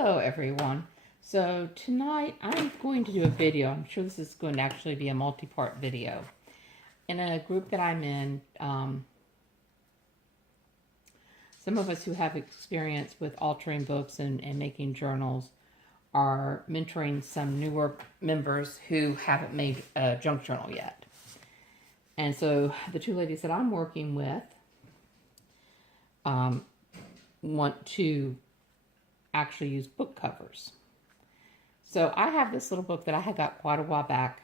Hello everyone. So tonight I'm going to do a video. I'm sure this is going to actually be a multi-part video. In a group that I'm in, some of us who have experience with altering books and making journals are mentoring some newer members who haven't made a junk journal yet. And so the two ladies that I'm working with want to actually use book covers. So I have this little book that I had got quite a while back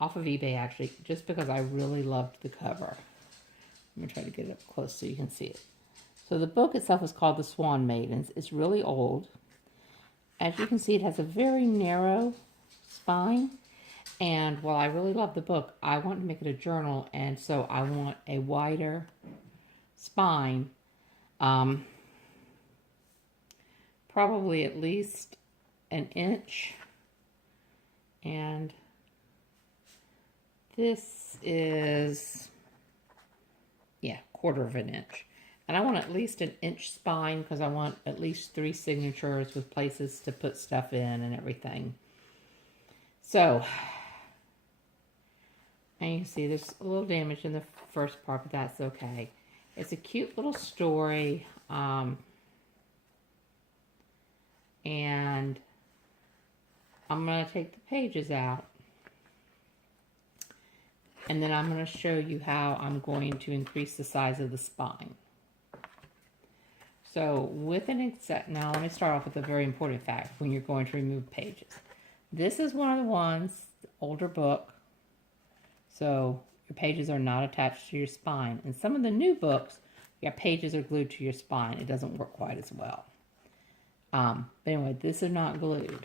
off of eBay, actually, just because I really loved the cover. I'm going to try to get it up close so you can see it. So the book itself is called The Swan Maidens. It's really old. As you can see, it has a very narrow spine. And while I really love the book, I want to make it a journal, and so I want a wider spine. Probably at least an inch, and this is, quarter of an inch. And I want at least an inch spine because I want at least 3 signatures with places to put stuff in and everything. So, and you can see there's a little damage in the first part, but that's okay. It's a cute little story. And I'm going to take the pages out, and then I'm going to show you how I'm going to increase the size of the spine. So with an exact, now let me start off with a very important fact when you're going to remove pages. This is one of the ones, older book, so your pages are not attached to your spine. In some of the new books, your pages are glued to your spine. It doesn't work quite as well. But anyway, this is not glued.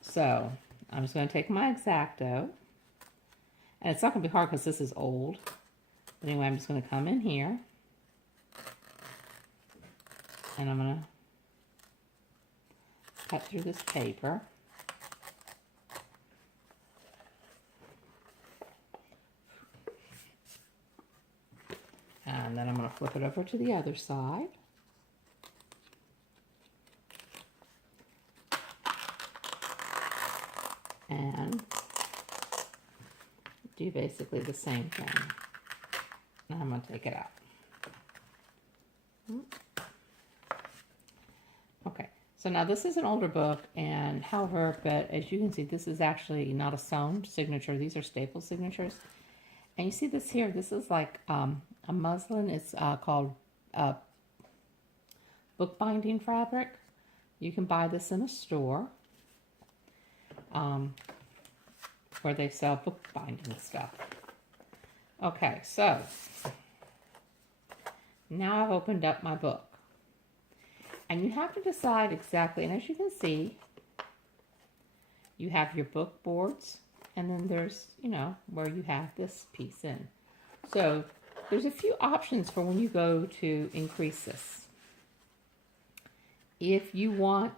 So I'm just going to take my X-Acto, and it's not going to be hard because this is old. But anyway, I'm just going to come in here, and I'm going to cut through this paper. And then I'm going to flip it over to the other side. And do basically the same thing. And I'm going to take it out. Okay, so now this is an older book, and however, but as you can see, this is actually not a sewn signature. These are staple signatures. And you see this here, this is like a muslin. It's called bookbinding fabric. You can buy this in a store. Where they sell bookbinding stuff. Okay, so now I've opened up my book. And you have to decide exactly, and as you can see, you have your book boards, and then there's, where you have this piece in. So there's a few options for when you go to increase this. If you want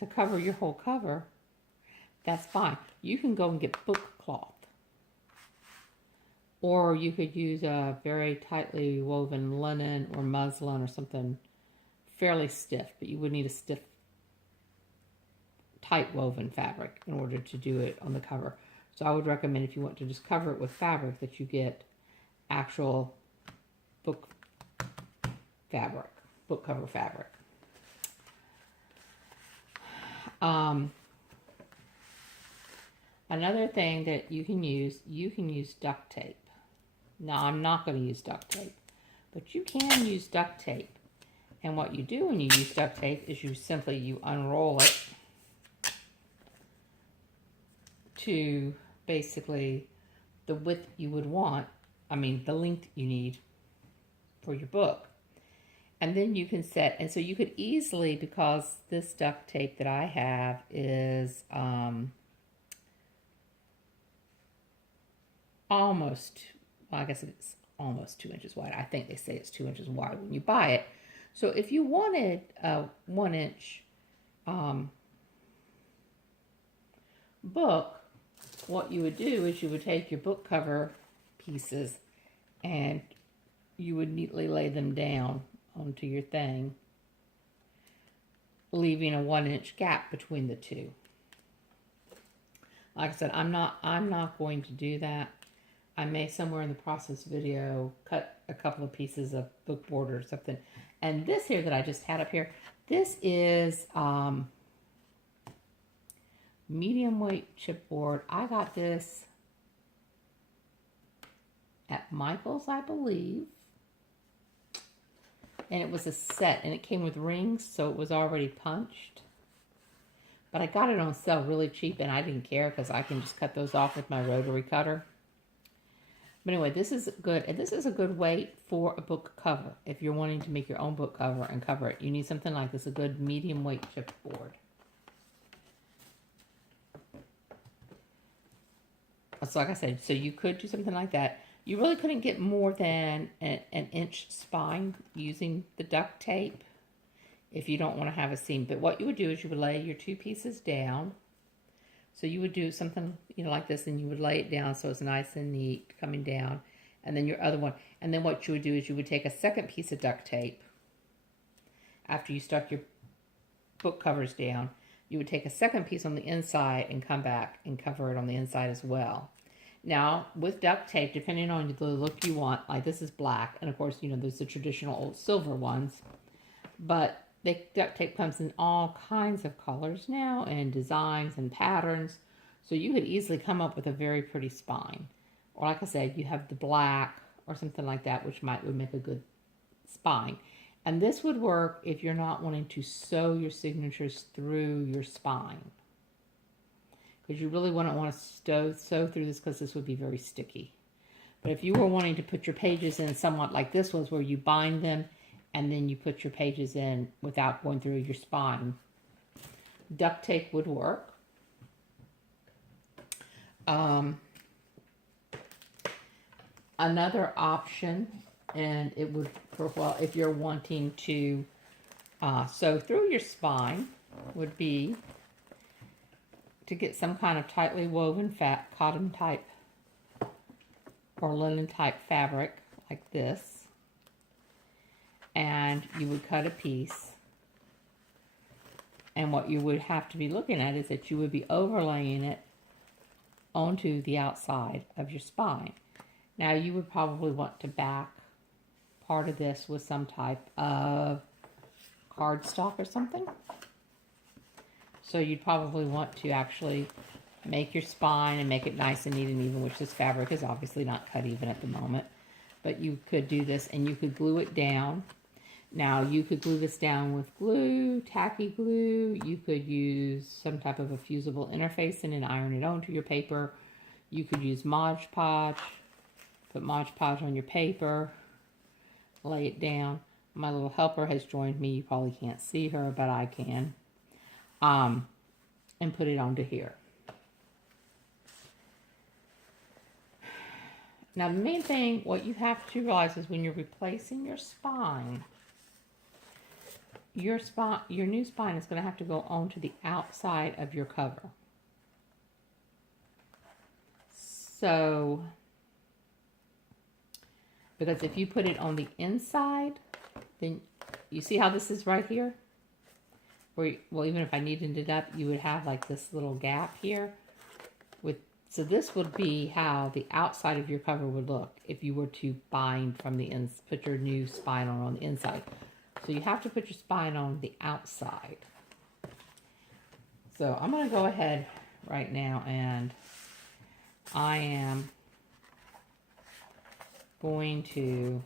to cover your whole cover, that's fine. You can go and get book cloth. Or you could use a very tightly woven linen or muslin or something fairly stiff, but you would need a stiff, tight woven fabric in order to do it on the cover. So I would recommend, if you want to just cover it with fabric, that you get actual book fabric, book cover fabric. Another thing that you can use duct tape. Now, I'm not going to use duct tape, but you can use duct tape. And what you do when you use duct tape is you unroll it to basically the width you would want, the length you need for your book. And then you can set, and so you could easily, because this duct tape that I have is almost, well, I guess it's almost 2 inches wide. I think they say it's 2 inches wide when you buy it. So if you wanted a 1 inch book, what you would do is you would take your book cover pieces and you would neatly lay them down onto your thing, leaving a 1-inch gap between the two. Like I said, I'm not going to do that. I may somewhere in the process video cut a couple of pieces of book board or something. And this here that I just had up here, this is medium weight chipboard. I got this at Michael's, I believe. And it was a set, and it came with rings, so it was already punched. But I got it on sale really cheap, and I didn't care because I can just cut those off with my rotary cutter. But anyway, this is good, and this is a good weight for a book cover. If you're wanting to make your own book cover and cover it, you need something like this, a good medium weight chipboard. So like I said, so you could do something like that. You really couldn't get more than an inch spine using the duct tape if you don't want to have a seam. But what you would do is you would lay your two pieces down. So you would do something, like this, and you would lay it down so it's nice and neat coming down. And then your other one. And then what you would do is you would take a second piece of duct tape after you stuck your book covers down. You would take a second piece on the inside and come back and cover it on the inside as well. Now, with duct tape, depending on the look you want, like this is black, and of course, there's the traditional old silver ones, but the duct tape comes in all kinds of colors now, and designs and patterns, so you could easily come up with a very pretty spine. Or like I said, you have the black or something like that, which would make a good spine. And this would work if you're not wanting to sew your signatures through your spine, because you really wouldn't want to sew through this, because this would be very sticky. But if you were wanting to put your pages in somewhat like this was, where you bind them and then you put your pages in without going through your spine, duct tape would work. Another option, and it would, if you're wanting to sew through your spine, would be to get some kind of tightly woven cotton type or linen type fabric like this, and you would cut a piece, and what you would have to be looking at is that you would be overlaying it onto the outside of your spine. Now you would probably want to back part of this with some type of cardstock or something. So you'd probably want to actually make your spine and make it nice and neat and even, which this fabric is obviously not cut even at the moment. But you could do this, and you could glue it down. Now you could glue this down with glue, tacky glue. You could use some type of a fusible interface and iron it onto your paper. You could use Mod Podge, put Mod Podge on your paper, lay it down. My little helper has joined me. You probably can't see her, but I can. And put it onto here. Now the main thing, what you have to realize is when you're replacing your spine, your new spine is going to have to go onto the outside of your cover. So, because if you put it on the inside, then you see how this is right here? Well, even if I neatened it up, you would have like this little gap here. So this would be how the outside of your cover would look if you were to bind from the put your new spine on the inside. So you have to put your spine on the outside. So I'm going to go ahead right now, and I am going to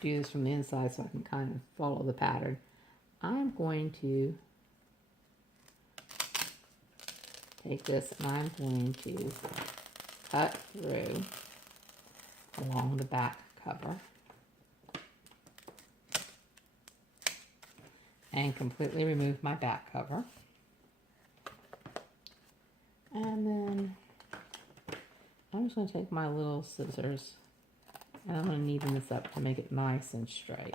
do this from the inside so I can kind of follow the pattern. I'm going to take this, and I'm going to cut through along the back cover and completely remove my back cover. And then I'm just going to take my little scissors, and I'm going to neaten this up to make it nice and straight.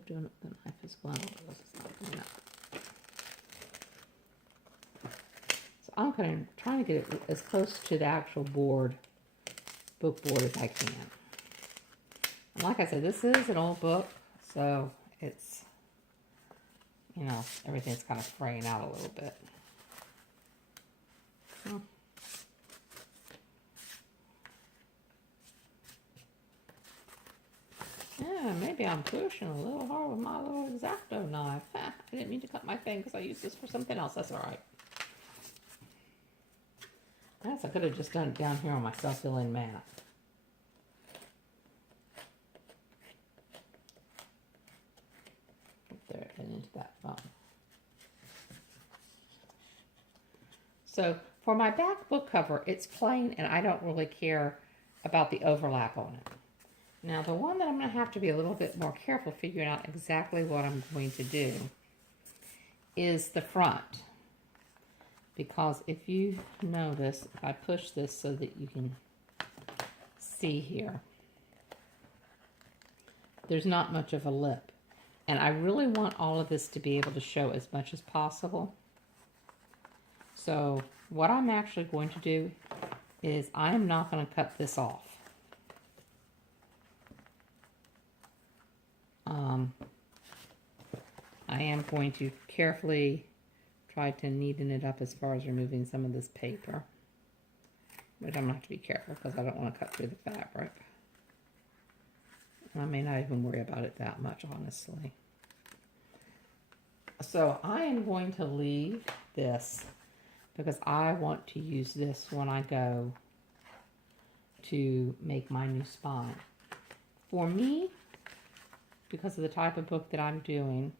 of doing it with a knife as well. Because it's not coming up. So I'm trying to get it as close to the actual book board as I can. And like I said, this is an old book, so it's, you know, everything's kind of fraying out a little bit. Yeah, maybe I'm pushing a little hard with my little X-Acto knife. I didn't mean to cut my thing because I used this for something else. That's all right. I could have just done it down here on my self-healing mat. Up there and into that bone. So for my back book cover, it's plain and I don't really care about the overlap on it. Now the one that I'm going to have to be a little bit more careful figuring out exactly what I'm going to do is the front. Because if you notice, if I push this so that you can see here, there's not much of a lip. And I really want all of this to be able to show as much as possible. So what I'm actually going to do is I am not going to cut this off. I am going to carefully try to neaten it up as far as removing some of this paper. But I'm going to have to be careful because I don't want to cut through the fabric. I may not even worry about it that much, honestly. So I am going to leave this because I want to use this when I go to make my new spine. For me, because of the type of book that I'm doing,